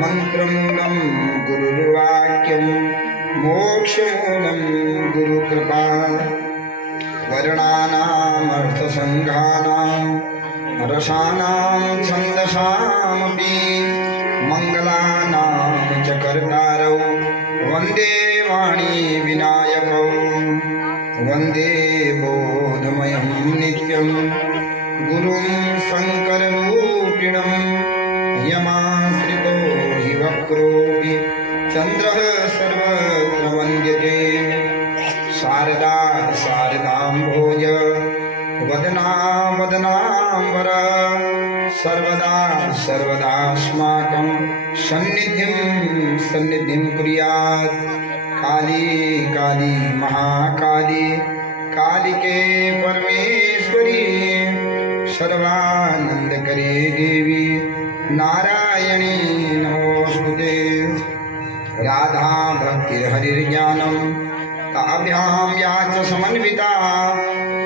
मंत्रमूलं गुरुर्वाक्यं मोक्षमूलं गुरुकृपा वर्णानामर्थसङ्घानां रसानां छन्दसामपि मङ्गलानां च कर्तारौ वन्दे वाणी विनायकौ वन्दे बोधमयं नित्यं गुरुं शङ्कररूपिणं यमाश्रितो हि वक्रोऽपि चन्द्रः सर्वत्र वन्द्यते शारदा शारदाम्भोज वदना वदनाम्बर सर्वदा सर्वदास्माकं सन्निधिं कुर्यात् काली काली महाकाली कालिके परमेश्वरी सर्वानंदकरी देवी नारायणी नमोस्तुते राधा भक्तिर्हरिर्ज्ञानं ताभ्यां या च समन्विता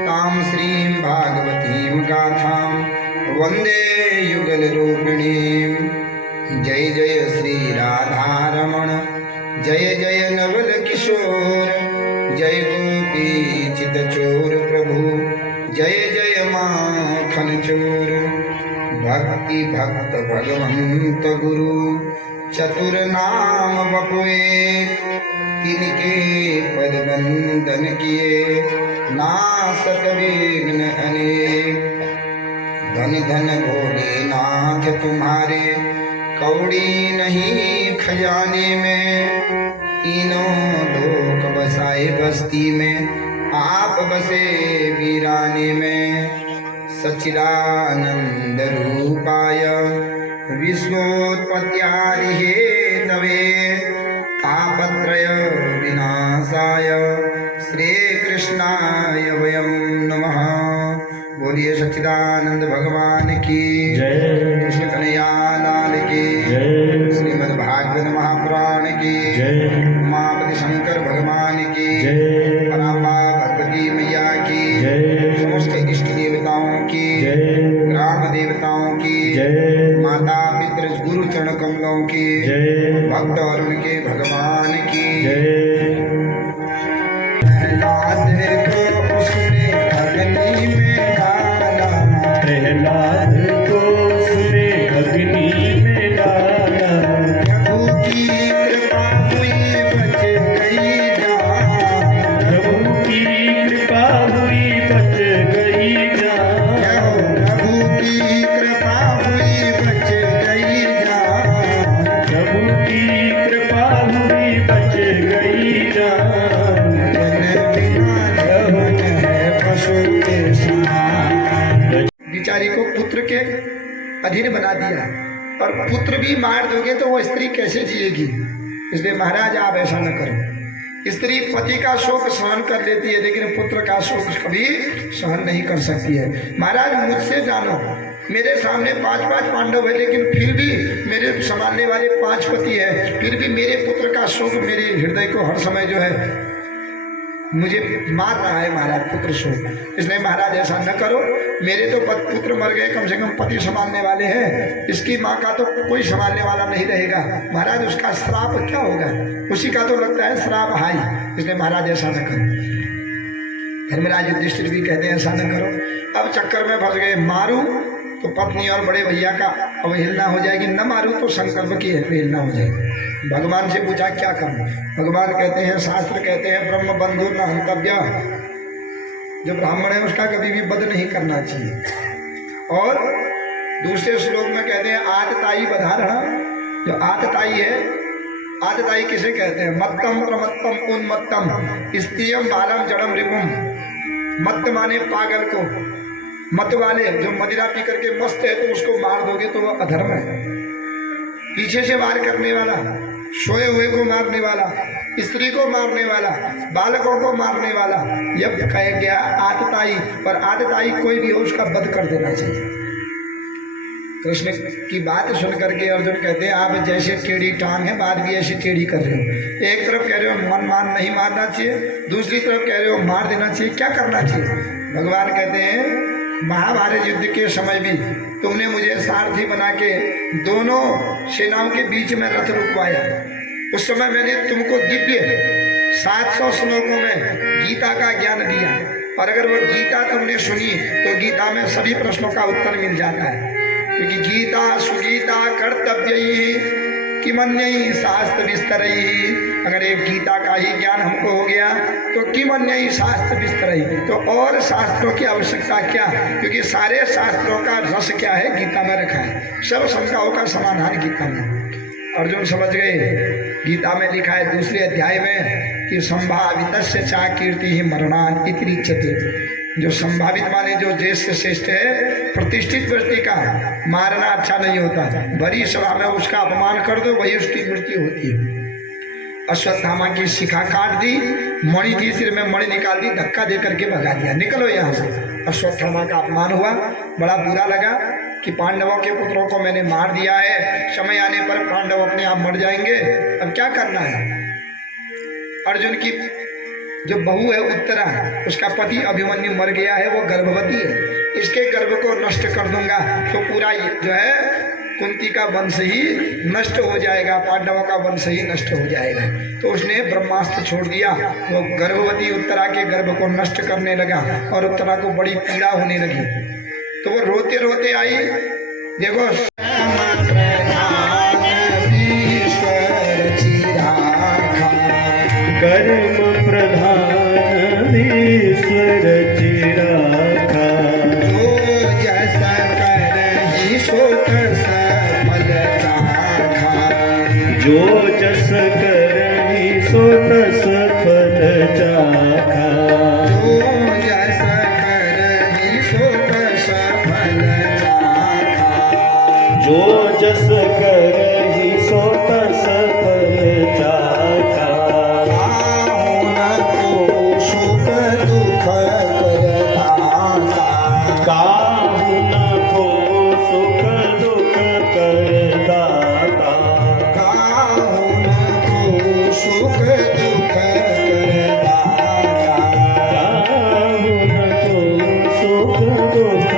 तां श्रीं भागवतीं गाथां वन्दे युगलरूपिणीं जय जय श्री राधारमण जय जय नवल किशोर जय गोपी चितचोर प्रभु जय जय माखन चोर भक्ति भक्त भगवंत गुरु चतुर नाम बपुए तिनके पद बंदन किए नासत विघ्न अनेक धन धन भोलेनाथ तुम्हारे कौड़ी नहीं खजाने में तीनों लोक बसाए बस्ती में आप बसे वीराने में सच्चिदानंद रूपाय विश्वोत्पत्त्यादि हेतवे तापत्रय विनाशाय श्री कृष्णाय वयं नमः। बोलिए सच्चिदानंद भगवान की जय, कृष्ण कन्हैया लाल की जय, श्रीमद् भागवत महापुराण की जय, उमापति शंकर भगवान की जय, पराम्बा भगवती मैया की जय, समस्त इष्ट देवताओं की जय, ग्राम देवताओं की जय, माता पितृ गुरु चरण कमलों की जय, भक्त और उनके भगवान की जय। प्रहलाद को उसने अग्नि में डाला, प्रहलाद को उसने अग्नि में डाला, प्रभु की कृपा हुई बच गई जान, प्रभु की कृपा हुई बच गई जान, प्रभु की कृपा हुई बच गई जान, प्रभु की कृपा हुई बच गई जान। बिचारी को पुत्र के अधीन बना दिया और पुत्र भी मार दोगे तो वो स्त्री कैसे जिएगी। इसलिए महाराज आप ऐसा न करो। स्त्री पति का शोक सहन कर लेती है लेकिन पुत्र का शोक कभी सहन नहीं कर सकती है। महाराज मुझसे जानो, मेरे सामने 5-5 पांडव है लेकिन फिर भी मेरे संभालने वाले 5 पति है, फिर भी मेरे पुत्र का शोक मेरे हृदय को हर समय जो है मुझे मार रहा है महाराज, पुत्र शोक। इसलिए महाराज ऐसा न करो, मेरे तो पुत्र मर गए, कम से कम पति संभालने वाले हैं, इसकी माँ का तो कोई संभालने वाला नहीं रहेगा। महाराज उसका श्राप क्या होगा, उसी का तो लगता है श्राप हाई। इसलिए महाराज ऐसा न करो। धर्मराज युधिष्ठिर भी कहते हैं ऐसा न करो। अब चक्कर में फंस गए, मारूं तो पत्नी और बड़े भैया का अवहेलना हो जाएगी, न मारूं तो संकल्प की अवहेलना हो जाएगी। भगवान से पूछा क्या करूं। भगवान कहते हैं, शास्त्र कहते हैं ब्रह्म बंधु न हंतव्य, जो ब्राह्मण है उसका कभी भी वध नहीं करना चाहिए। और दूसरे श्लोक में कहते हैं आतताई बधारणा, जो आतताई है, आतताई किसे कहते हैं, मत्तम प्रमत्तम उन्मत्तम स्त्रियम बालम जड़म रिपुम। मत्त माने पागल को, मत वाले जो मदिरा पी करके मस्त है तो उसको मार दोगे तो वह अधर्म है। पीछे से वार करने वाला, सोए हुए को मारने वाला, स्त्री को मारने वाला, बालकों को मारने वाला, यह कहा गया आतताई। पर आतताई कोई भी हो उसका वध कर देना चाहिए। कृष्ण की बात सुन करके अर्जुन कहते हैं आप जैसे टेढ़ी टांग है बात भी ऐसी टेढ़ी कर रहे हो। एक तरफ कह रहे हो मन मान नहीं मारना चाहिए, दूसरी तरफ कह रहे हो मार देना चाहिए, क्या करना चाहिए। भगवान कहते हैं महाभारत युद्ध के समय भी तुमने मुझे सारथी बना के दोनों सेनाओं के बीच में रथ रुकवाया। उस समय मैंने तुमको दिव्य 700 श्लोकों में गीता का ज्ञान दिया, और अगर वो गीता तुमने सुनी तो गीता में सभी प्रश्नों का उत्तर मिल जाता है। क्योंकि गीता सुगीता कर्तव्य किमन्यई शास्त्र विस्तरई, अगर एक गीता का ही ज्ञान हमको हो गया तो किमन्यई शास्त्र विस्तरई, तो और शास्त्रों की आवश्यकता क्या, क्योंकि सारे शास्त्रों का रस क्या है गीता में रखा है, सब शंकाओं का समाधान गीता में। अर्जुन समझ गए, गीता में लिखा है दूसरे अध्याय में कि संभावितस्य चा कीर्ति ही मरणान इतिरिच्यते, जो संभावित माने जो ज्येष्ठ श्रेष्ठ है, प्रतिष्ठित व्यक्ति का मारना अच्छा नहीं होता, बड़ी सभा में उसका अपमान कर दो वही उसकी मृत्यु होती है। अश्वत्थामा की शिखा काट दी, मणि थी सिर में मणि निकाल दी, धक्का दे करके भगा दिया, निकलो यहाँ से। अश्वत्थामा का अपमान हुआ, बड़ा बुरा लगा कि पांडवों के पुत्रों को मैंने मार दिया है, समय आने पर पांडव अपने आप मर जाएंगे, अब क्या करना है। अर्जुन की जो बहू है उत्तरा, उसका पति अभिमन्यु मर गया है, वो गर्भवती है, इसके गर्भ को नष्ट कर दूंगा तो पूरा जो है कुंती का वंश ही नष्ट हो जाएगा, पांडवों का वंश ही नष्ट हो जाएगा। तो उसने ब्रह्मास्त्र छोड़ दिया, वो गर्भवती उत्तरा के गर्भ को नष्ट करने लगा और उत्तरा को बड़ी पीड़ा होने लगी। तो वो रोते रोते आई, देखो कर्म प्रधान ईश्वर चिराखा, जो जस करहि सो तस फल चाखा, जो जस करहि सो तस फल चाखा, जो जस करहि सो तस फल चाखा, जो जस करहि सो तस फल चाखा, काहू न को सुख दुख करदाता, काहू न को सुख दुख करदाता, काहू न को सुख दुख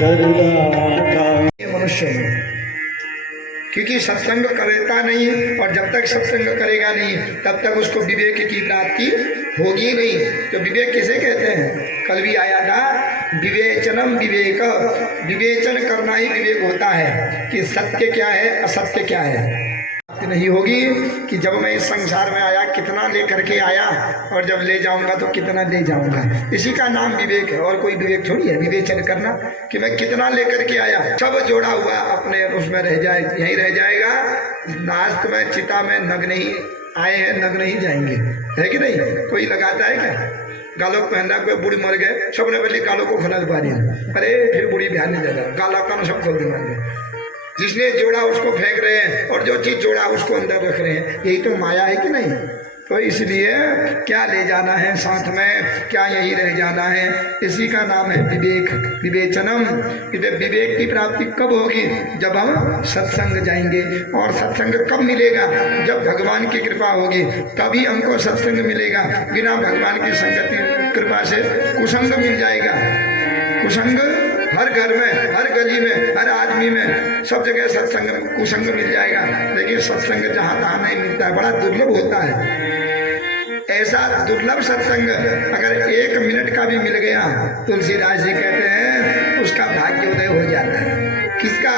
करदाता। ये मनुष्य है, क्योंकि सत्संग करता नहीं, और जब तक सत्संग करेगा नहीं तब तक उसको विवेक की प्राप्ति होगी नहीं। तो विवेक किसे कहते हैं, कल भी आया था, विवेचनम विवेक, विवेचन करना ही विवेक होता है कि सत्य क्या है असत्य क्या है। नहीं होगी कि जब मैं इस संसार में आया कितना लेकर के आया, और जब ले जाऊंगा तो कितना ले जाऊंगा, इसी का नाम विवेक है, और कोई विवेक थोड़ी है विवेचन करना कि मैं कितना लेकर के आया। सब जोड़ा हुआ अपने उसमें रह जाए, यहीं रह जाएगा। नास्त में चिता में नग नहीं आए हैं, नग नहीं जाएंगे, है कि नहीं। कोई लगाता है क्या, गालों को पहनना, कोई बूढ़ी मर गए, सबने पहले गालों को खनल पा दिया, अरे फिर बूढ़ी ध्यान नहीं देता, गाला का सब खोल दिया। जिसने जोड़ा उसको फेंक रहे हैं, और जो चीज जोड़ा उसको अंदर रख रहे हैं, यही तो माया है कि नहीं। तो इसलिए क्या ले जाना है साथ में, क्या यही रह जाना है, इसी का नाम है विवेक, विवेचनम। विवेक की प्राप्ति कब होगी, जब हम सत्संग जाएंगे। और सत्संग कब मिलेगा, जब भगवान की कृपा होगी, तभी हमको सत्संग मिलेगा। बिना भगवान की संगति कृपा से कुसंग मिल जाएगा। कुसंग हर घर में, हर गली में, हर आदमी में, सब जगह सत्संग कुसंग मिल जाएगा, लेकिन सत्संग जहाँ तहाँ नहीं मिलता है, बड़ा दुर्लभ होता है। ऐसा दुर्लभ सत्संग अगर 1 मिनट का भी मिल गया, तुलसीदास जी कहते हैं उसका भाग्योदय हो जाता है। किसका,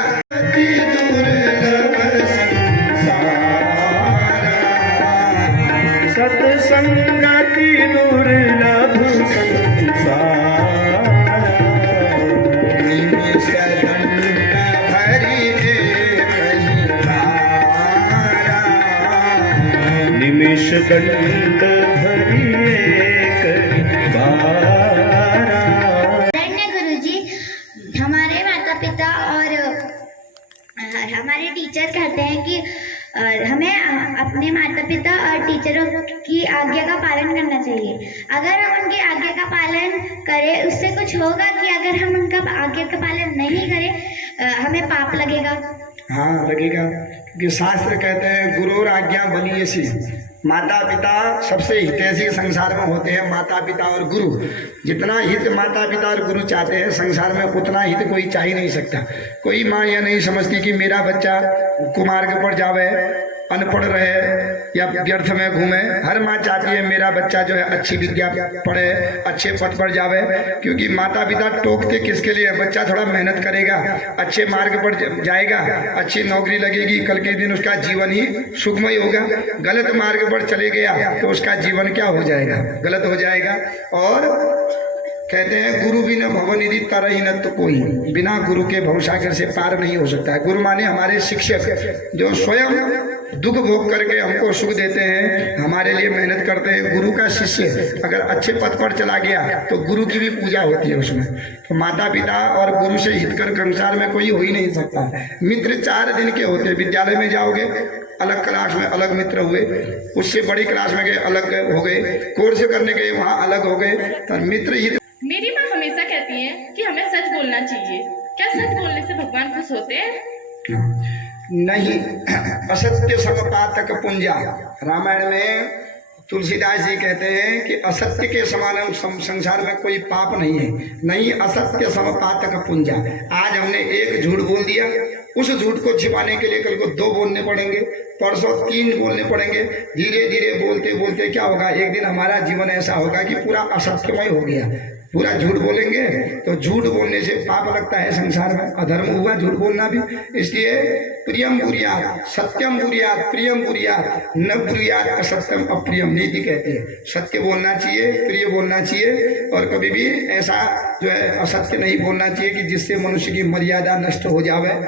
सत्संगति दुर्लभ संसार, निमिष दंड धरिए करी बारा। गुरुजी, हमारे माता पिता और हमारे टीचर कहते हैं कि हमें अपने माता पिता और टीचरों की आज्ञा का पालन करना चाहिए। अगर हम उनकी आज्ञा का पालन करें, उससे कुछ होगा कि अगर हम उनका आज्ञा का पालन नहीं करें हमें पाप लगेगा। हाँ लगेगा, क्योंकि शास्त्र कहते हैं गुरु और आज्ञा बलियसी, माता पिता सबसे हितैषी संसार में होते हैं, माता पिता और गुरु। जितना हित माता पिता और गुरु चाहते हैं संसार में, उतना हित कोई चाह ही नहीं सकता। कोई माँ यह नहीं समझती कि मेरा बच्चा कुमार्ग पर जावे, अनपढ़ रहे या व्यर्थ में घूमे। हर माँ चाहती है मेरा बच्चा जो है अच्छी विद्या पढ़े, अच्छे पद पर जावे, क्योंकि माता पिता टोकते किसके लिए? बच्चा थोड़ा मेहनत करेगा, अच्छे मार्ग पर जाएगा, अच्छी नौकरी लगेगी, कल के दिन उसका जीवन ही सुखमय होगा। गलत मार्ग पर चले गया तो उसका जीवन क्या हो जाएगा? गलत हो जाएगा। और कहते हैं गुरु बिना भवनिधि तरही न तो कोई, बिना गुरु के भवसागर से पार नहीं हो सकता है। गुरु माने हमारे शिक्षक जो स्वयं दुख भोग करके हमको सुख देते हैं, हमारे लिए मेहनत करते हैं। गुरु का शिष्य अगर अच्छे पद पर चला गया तो गुरु की भी पूजा होती है उसमें। तो माता पिता और गुरु से हितकर संसार में कोई हो ही नहीं सकता। मित्र 4 दिन के होते हैं। विद्यालय में जाओगे अलग क्लास में अलग मित्र हुए, उससे बड़ी क्लास में गए अलग हो गए, कोर्स करने गए वहाँ अलग हो गए। तो मित्र हित। मेरी माँ हमेशा कहती है कि हमें सच बोलना चाहिए। क्या सच बोलने से भगवान खुश होते हैं? नहीं, असत्य समपातक पुंजा। रामायण में तुलसीदास जी कहते हैं कि असत्य के समान संसार में कोई पाप नहीं है, नहीं असत्य समपातक पुंजा। आज हमने एक झूठ बोल दिया, उस झूठ को छिपाने के लिए कल को 2 बोलने पड़ेंगे, परसों 3 बोलने पड़ेंगे। धीरे धीरे बोलते बोलते क्या होगा? एक दिन हमारा जीवन ऐसा होगा कि पूरा असत्यमय हो गया। पूरा झूठ बोलेंगे तो झूठ बोलने से पाप लगता है संसार में, अधर्म हुआ झूठ बोलना भी। इसलिए प्रियम बुरियात, सत्यम बुरियात, प्रियम बुरियात, न बुरियात असत्यम अप्रियम, नीति कहते हैं। सत्य बोलना चाहिए, प्रिय बोलना चाहिए, और कभी भी ऐसा जो है असत्य नहीं बोलना चाहिए कि जिससे मनुष्य की मर्यादा नष्ट हो जावे।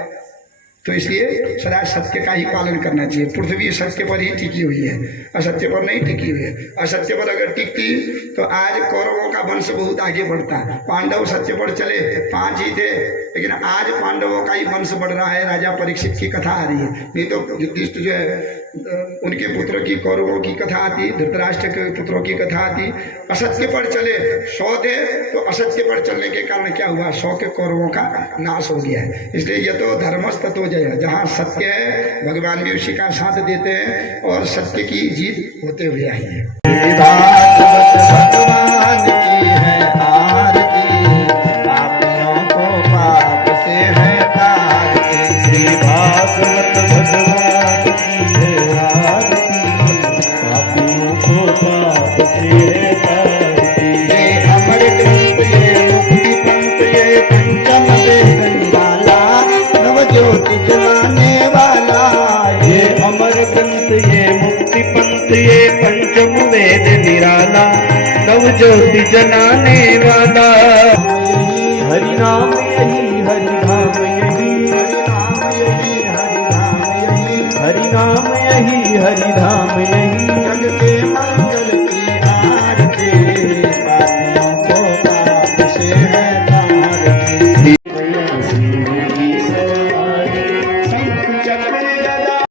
तो इसलिए सदा सत्य का ही पालन करना चाहिए। पृथ्वी सत्य पर ही टिकी हुई है, असत्य पर नहीं टिकी हुई है। असत्य पर अगर टिकती तो आज कौरवों का वंश बहुत आगे बढ़ता। पांडव सत्य पर चले, 5 ही थे, लेकिन आज पांडवों का ही वंश बढ़ रहा है। राजा परीक्षित की कथा आ रही है, नहीं तो युधिष्ठिर जो है उनके पुत्रों की, कौरवों की कथा आती, धृतराष्ट्र के पुत्रों की कथा आती। असत्य पर चले, 100 थे, तो असत्य पर चलने के कारण क्या हुआ? 100 के कौरवों का नाश हो गया है। इसलिए यह तो धर्मस्तत्व जय, जहाँ सत्य है भगवान भी उसी का साथ देते हैं और सत्य की जीत होते हुए आई है। भगवान की है आरती, पापियों को पाप से है तारती। श्री भागवत भगवान की है आरती, पापियों को पाप से है तारती। ये अमर ग्रंथ, ये मुक्ति पंथ, ये पंचम वेद वाला, नव ज्योति जलाने वाला। ये अमर ग्रंथ, ये मुक्ति पंथ, ये पंचम वेद निराला, नव ज्योति जलाने वाला। हरि नाम यही, हरि धाम यही, हरि नाम यही, हरि धाम यही, हरि नाम यही, हरि धाम यही। जग के मंगल की आरती, पापियों को पाप से है तारती।